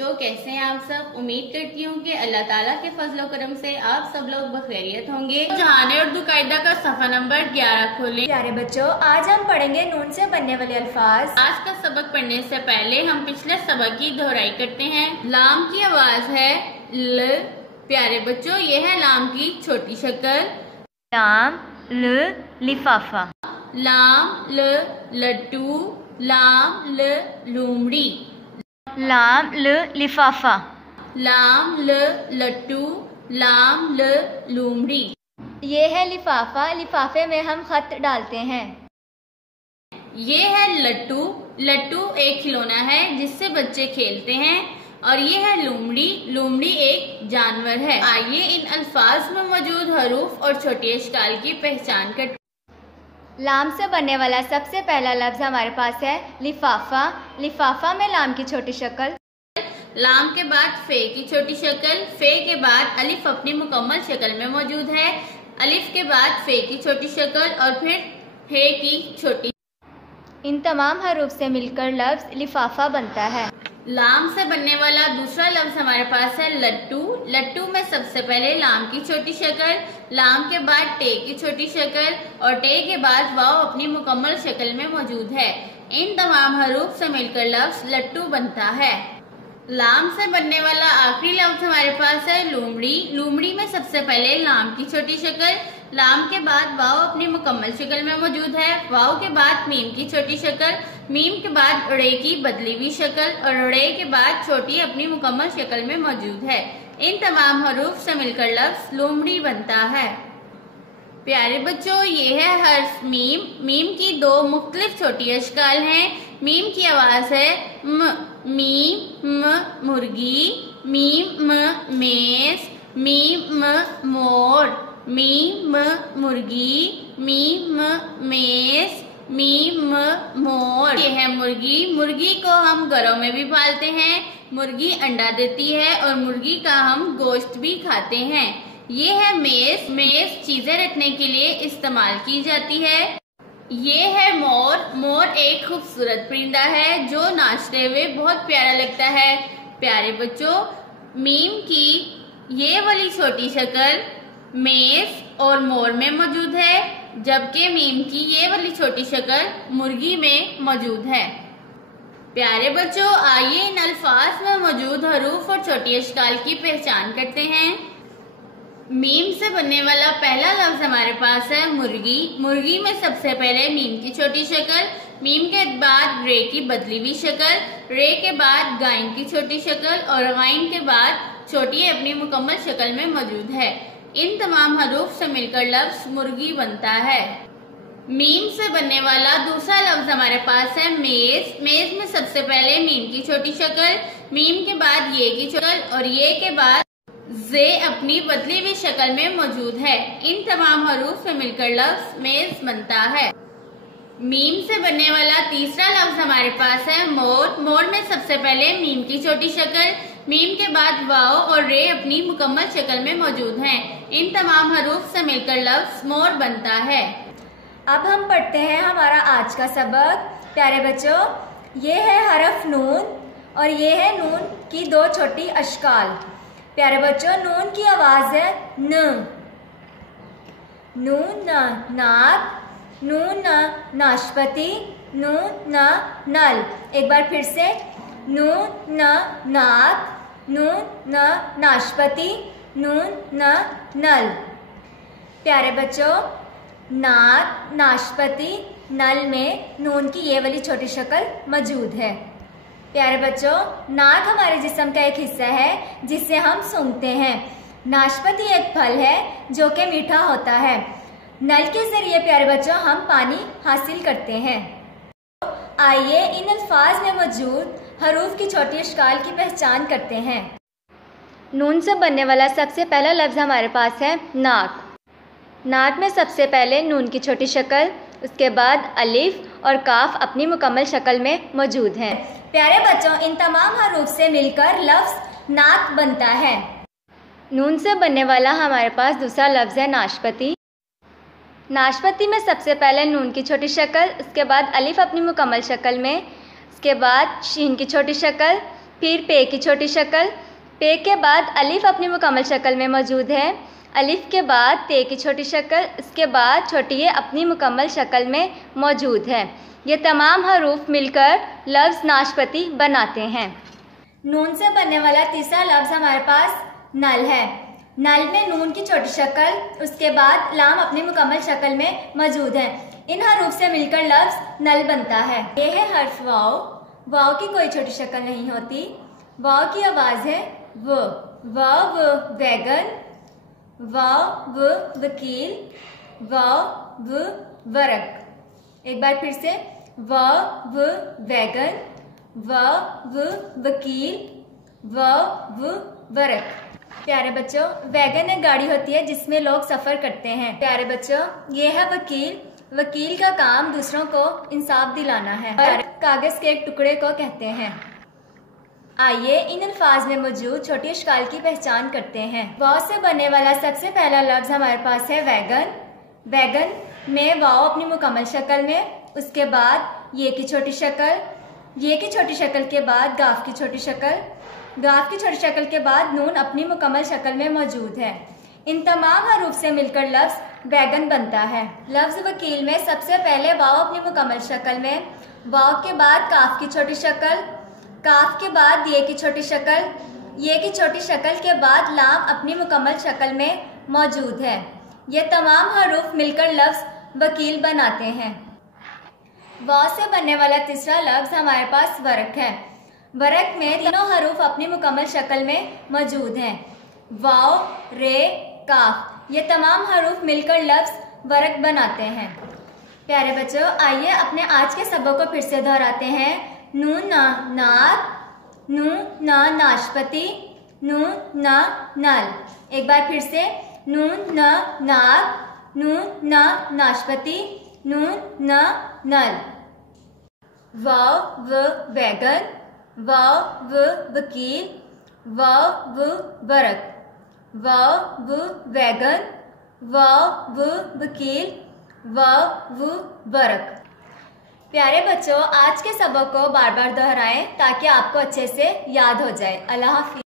बच्चों, कैसे हैं आप सब। उम्मीद करती हूँ कि अल्लाह ताला के फजलो करम से आप सब लोग बखैरियत होंगे। जहान उर्दू कायदा का सफा नंबर 11 खोलें। प्यारे बच्चों, आज हम पढ़ेंगे नून से बनने वाले अल्फाज। आज का सबक पढ़ने से पहले हम पिछले सबक की दोहराई करते हैं। लाम की आवाज है ल। प्यारे बच्चों, ये है लाम की छोटी शक्ल। लाम ल लिफाफा। लाम ल लड्डू। लाम ल लूमड़ी। लाम ल लिफाफा। लाम ल लट्टू। लाम ल लूमड़ी। ये है लिफाफा। लिफाफे में हम खत डालते हैं। ये है लट्टू। लट्टू एक खिलौना है जिससे बच्चे खेलते हैं। और ये है लूमड़ी। लूमड़ी एक जानवर है। आइए इन अल्फाज में मौजूद हरूफ और छोटी अशकाल की पहचान करते। लाम से बनने वाला सबसे पहला लफ्ज हमारे पास है लिफाफा। लिफाफा में लाम की छोटी शक्ल। लाम के बाद फे की छोटी शक्ल। फे के बाद अलिफ अपनी मुकम्मल शक्ल में मौजूद है। अलिफ के बाद फे की छोटी शक्ल और फिर हे की छोटी। इन तमाम हरूफ से मिलकर लफ्ज लिफाफा बनता है। लाम से बनने वाला दूसरा लफ्ज हमारे पास है लट्टू। लट्टू में सबसे पहले लाम की छोटी शक्ल, लाम के बाद टे की छोटी शक्ल और टे के बाद वाव अपनी मुकम्मल शक्ल में मौजूद है। इन तमाम हरूफ से मिलकर लफ्ज लट्टू बनता है। लाम से बनने वाला आखिरी लफ्ज हमारे पास है लूमड़ी। लूमड़ी में सबसे पहले लाम की छोटी शक्ल, लाम के बाद वाव अपनी मुकम्मल शक्ल में मौजूद है। वाव के बाद मीम की छोटी शक्ल, मीम के बाद रे की बदली हुई शक्ल और रे के बाद छोटी अपनी मुकम्मल शक्ल में मौजूद है। इन तमाम हरूफ से मिलकर लफ्ज लूमड़ी बनता है। प्यारे बच्चों, ये है हर्फ मीम। मीम की दो मुख्तलिफ छोटी अशकाल हैं। मीम की आवाज है म। मीम म मुर्गी। मीम म मेज। मीम म मोर। मीम म मुर्गी। मीम म मेज। मीम म मोर। ये है मुर्गी। मुर्गी को हम घरों में भी पालते हैं। मुर्गी अंडा देती है और मुर्गी का हम गोश्त भी खाते हैं। ये है मेज। मेज चीजें रखने के लिए इस्तेमाल की जाती है। ये है मोर। मोर एक खूबसूरत परिंदा है जो नाचते हुए बहुत प्यारा लगता है। प्यारे बच्चों, मीम की ये वाली छोटी शक्ल मेज और मोर में मौजूद है, जबकि मीम की ये वाली छोटी शक्ल मुर्गी में मौजूद है। प्यारे बच्चों, आइए इन अल्फाज में मौजूद हरूफ और छोटी अशकाल की पहचान करते हैं। मीम से बनने वाला पहला लफ्ज हमारे पास है मुर्गी। मुर्गी में सबसे पहले मीम की छोटी शक्ल, मीम के बाद रे की बदली हुई शक्ल, रे के बाद गाइन की छोटी शक्ल और गाइन के बाद छोटी अपनी मुकम्मल शक्ल में मौजूद है। इन तमाम हरूफ से मिलकर लफ्ज मुर्गी बनता है। मीम से बनने वाला दूसरा लफ्ज हमारे पास है मेज। मेज में सबसे पहले मीम की छोटी शक्ल, मीम के बाद ये की शक्ल और ये के बाद जे अपनी बदली हुई शक्ल में मौजूद है। इन तमाम हरूफ से मिलकर लफ्ज मेज बनता है। मीम से बनने वाला तीसरा लफ्ज हमारे पास है मोर। मोर में सबसे पहले मीम की छोटी शक्ल, मीम के बाद वाव और रे अपनी मुकम्मल शक्ल में मौजूद हैं। इन तमाम हरूफ से मिलकर लफ्ज मोर बनता है। अब हम पढ़ते हैं हमारा आज का सबक। प्यारे बच्चों, ये है हरफ नून और ये है नून की दो छोटी अशकाल। प्यारे बच्चों, नून की आवाज है न। नून न नाक। नून न नाशपति। नून न नल। एक बार फिर से, नून न नाक। नून न नाशपति। नून न नल। प्यारे बच्चों, नाक, नाशपति, नल में नून की ये वाली छोटी शक्ल मौजूद है। प्यारे बच्चों, नाक हमारे जिस्म का एक हिस्सा है जिससे हम सूंघते हैं। नाशपति एक फल है जो कि मीठा होता है। नल के जरिए प्यारे बच्चों हम पानी हासिल करते हैं। आइए इन अल्फाज में मौजूद हरूफ की छोटी अशकाल की पहचान करते हैं। नून से बनने वाला सबसे पहला लफ्ज हमारे पास है नाक। नाक में सबसे पहले नून की छोटी शक्ल, उसके बाद अलिफ और काफ अपनी मुकम्मल शक्ल में मौजूद हैं। प्यारे बच्चों, इन तमाम हरूफ से मिलकर लफ्ज नाक बनता है। नून से बनने वाला हमारे पास दूसरा लफ्ज है नाशपति। नाशपति में सबसे पहले नून की छोटी शक्ल, उसके बाद अलिफ अपनी मुकम्मल शक्ल में, उसके बाद शीन की छोटी शक्ल, फिर पे की छोटी शक्ल, पे के बाद अलिफ अपनी मुकम्मल शक्ल में मौजूद है। अलिफ के बाद ते की छोटी शक्ल, इसके बाद छोटी ये अपनी मुकम्मल शक्ल में मौजूद है। ये तमाम हरूफ मिलकर लफ्ज़ नाशपती बनाते हैं। नून से बनने वाला तीसरा लफ्ज़ हमारे पास नल है। नल में नून की छोटी शक्ल, उसके बाद लाम अपनी मुकम्मल शक्ल में मौजूद है। इन हरूफ से मिलकर लफ्ज़ नल बनता है। ये है हर्फ वाव। वाव की कोई छोटी शक्ल नहीं होती। वाव की आवाज़ है व। वाव वैगन, वाव वकील, वाव वरक। एक बार फिर से, वाव वैगन, वाव वकील, वाव वरक। प्यारे बच्चों, वैगन एक गाड़ी होती है जिसमें लोग सफर करते हैं। प्यारे बच्चों, ये है वकील। वकील का काम दूसरों को इंसाफ दिलाना है और कागज के एक टुकड़े को कहते हैं। आइए इन अल्फाज में मौजूद छोटी अशकाल की पहचान करते हैं। वाव से बनने वाला सबसे पहला लफ्ज हमारे पास है वैगन। वैगन में वाव अपनी मुकम्मल शक्ल में, उसके बाद ये की छोटी शक्ल, ये की छोटी शक्ल के बाद गाफ की छोटी शक्ल, गाफ की छोटी शक्ल के बाद नून अपनी मुकम्मल शक्ल में मौजूद है। इन तमाम हरूफ से मिलकर लफ्ज वैगन बनता है। लफ्ज वकील में सबसे पहले वाव अपनी मुकम्मल शक्ल में, वाव के बाद काफ की छोटी शक्ल, काफ के बाद ये की छोटी शक्ल, ये की छोटी शक्ल के बाद लाम अपनी मुकम्मल शक्ल में मौजूद है। ये तमाम हरूफ मिलकर लफ्ज वकील बनाते हैं। वाव से बनने वाला तीसरा लफ्ज हमारे पास वरक है। वरक में तीनों हरूफ अपनी मुकम्मल शक्ल में मौजूद हैं। वाव, रे, काफ। ये तमाम हरूफ मिलकर लफ्ज वरक बनाते हैं। प्यारे बच्चों, आइए अपने आज के सबक को फिर से दोहराते हैं। नून ना नाक, नून ना नाशपति, नून ना नल। एक बार फिर से, नून ना नाक, नून ना नाशपति, नून ना नल। वाव वैगन, वाव वकील, वाव वरक, वाव वैगन, वाव वकील, वाव वरक। प्यारे बच्चों, आज के सबक को बार बार दोहराएं ताकि आपको अच्छे से याद हो जाए। अल्लाह हाफ़िज़।